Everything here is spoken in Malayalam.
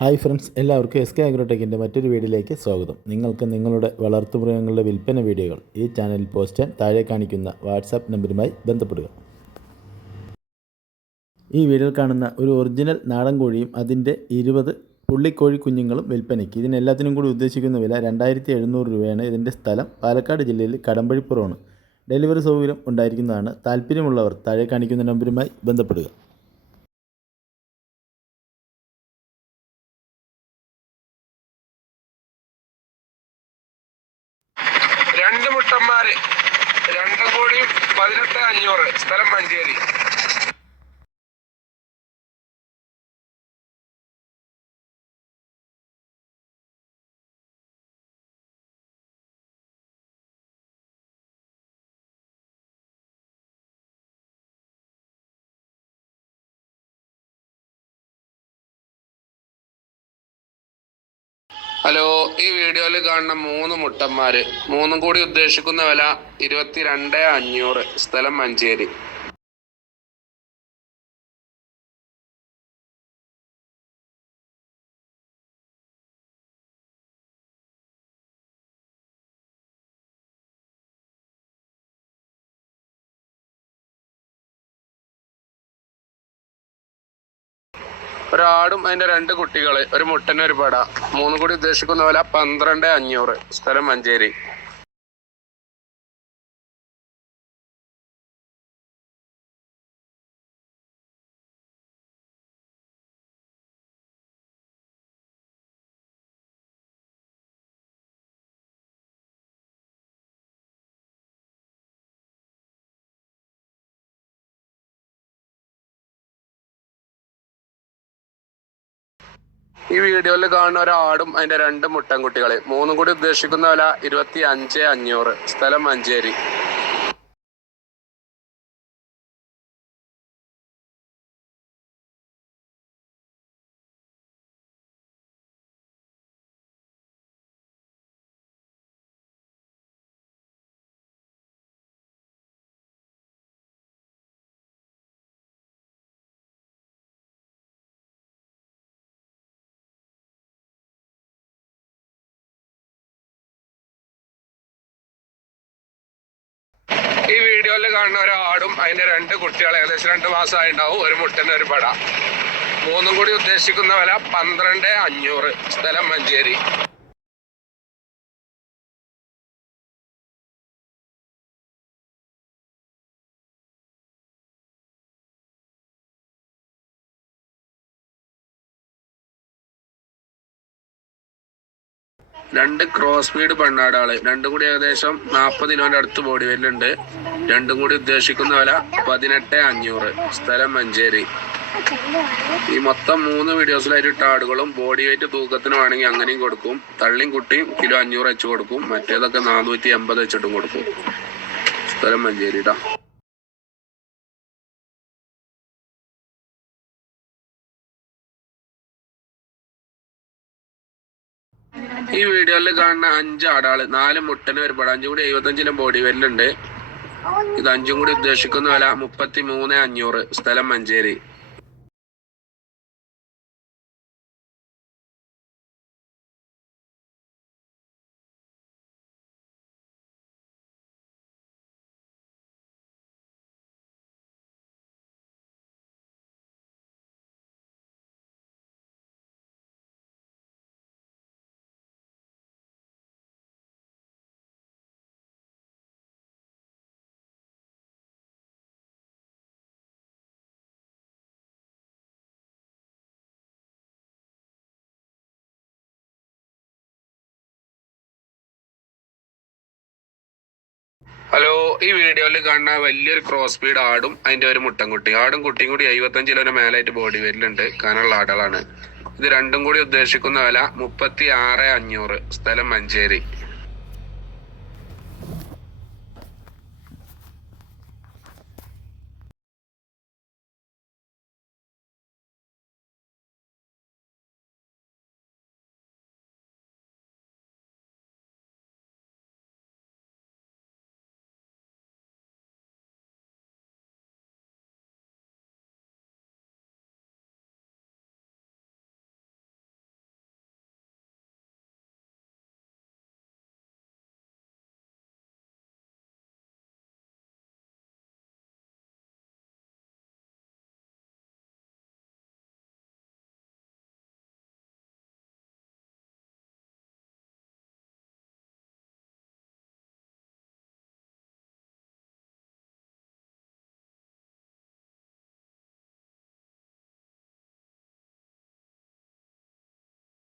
ഹായ് ഫ്രണ്ട്സ്, എല്ലാവർക്കും എസ് കെ അഗ്രോടെക്കിൻ്റെ മറ്റൊരു വീഡിയോയിലേക്ക് സ്വാഗതം. നിങ്ങൾക്ക് നിങ്ങളുടെ വളർത്തുമൃഗങ്ങളുടെ വിൽപ്പന വീഡിയോകൾ ഈ ചാനലിൽ പോസ്റ്റ് ചെയ്യാൻ താഴെ കാണിക്കുന്ന വാട്സാപ്പ് നമ്പറുമായി ബന്ധപ്പെടുക. ഈ വീഡിയോയിൽ കാണുന്ന ഒരു ഒറിജിനൽ നാടൻ കോഴിയും അതിൻ്റെ 20 പുള്ളിക്കോഴി കുഞ്ഞുങ്ങളും വിൽപ്പനയ്ക്ക്. ഇതിനെല്ലാത്തിനും കൂടി ഉദ്ദേശിക്കുന്ന വില 2700 രൂപയാണ്. ഇതിൻ്റെ സ്ഥലം പാലക്കാട് ജില്ലയിൽ കടമ്പഴിപ്പുറമാണ്. ഡെലിവറി സൗകര്യം ഉണ്ടായിരിക്കുന്നതാണ്. താല്പര്യമുള്ളവർ താഴെ കാണിക്കുന്ന നമ്പറുമായി ബന്ധപ്പെടുക. രണ്ട് മുട്ടന്മാര്, രണ്ടും കൂടി 18,500, സ്ഥലം മഞ്ചേരി. ഹലോ, ഈ വീഡിയോയിൽ കാണുന്ന 3 മുട്ടന്മാര്, മൂന്നും കൂടി ഉദ്ദേശിക്കുന്ന വില 22,500, സ്ഥലം മഞ്ചേരി. ഒരാടും അതിന്റെ 2 കുട്ടികള്, ഒരു മുട്ടന് ഒരു പട, മൂന്നും കൂടി ഉദ്ദേശിക്കുന്ന വില 12,500, സ്ഥലം മഞ്ചേരി. ഈ വീഡിയോയിൽ കാണുന്ന ഒരാടും അതിന്റെ 2 മുട്ടൻകുട്ടികളെ, മൂന്നും കൂടി ഉദ്ദേശിക്കുന്ന വില 25,500, സ്ഥലം മഞ്ചേരി. ഈ വീഡിയോയിൽ കാണുന്ന ഒരാടും അതിന്റെ 2 കുട്ടികളെ, ഏകദേശം 2 മാസമായി ഉണ്ടാവും, ഒരു മുട്ടന് ഒരു പട, മൂന്നും കൂടി ഉദ്ദേശിക്കുന്ന വില 12,500, സ്ഥലം മഞ്ചേരി. രണ്ട് ക്രോസ് ബീഡ് പെണ്ണാടാള്, രണ്ടും കൂടി ഏകദേശം 40 കിലോന്റെ അടുത്ത് ബോഡി വെയിലുണ്ട്. രണ്ടും കൂടി ഉദ്ദേശിക്കുന്ന വില 18,500, സ്ഥലം മഞ്ചേരി. ഈ മൊത്തം 3 വീഡിയോസിലായിട്ട് ഇട്ട ആടുകളും ബോഡി വെയിറ്റ് തൂക്കത്തിന് വേണമെങ്കിൽ അങ്ങനെയും കൊടുക്കും. തള്ളിയും കുട്ടിയും കിലോ 500 വെച്ച് കൊടുക്കും. മറ്റേതൊക്കെ 480 വെച്ചിട്ടും കൊടുക്കും. സ്ഥലം മഞ്ചേരി ട്ടാ. ഈ വീഡിയോയിൽ കാണുന്ന 5 ആടാള്, 4 മുട്ടന് ഒരു പടം, 5 കൂടി 75 ബോഡി വെയിലുണ്ട്. ഇത് 5 കൂടി ഉദ്ദേശിക്കുന്ന വില 33,500, സ്ഥലം മഞ്ചേരി. ഹലോ, ഈ വീഡിയോയിൽ കാണുന്ന വലിയൊരു ക്രോസ് ബീഡ് ആടും അതിന്റെ ഒരു മുട്ടൻകുട്ടി, ആടും കുട്ടിയും കൂടി 75 കിലോന് മേലായിട്ട് ബോഡി വെയിലുണ്ട്. കാനുള്ള ആടുകളാണ് ഇത്. രണ്ടും കൂടി ഉദ്ദേശിക്കുന്ന വില 36,500, സ്ഥലം മഞ്ചേരി.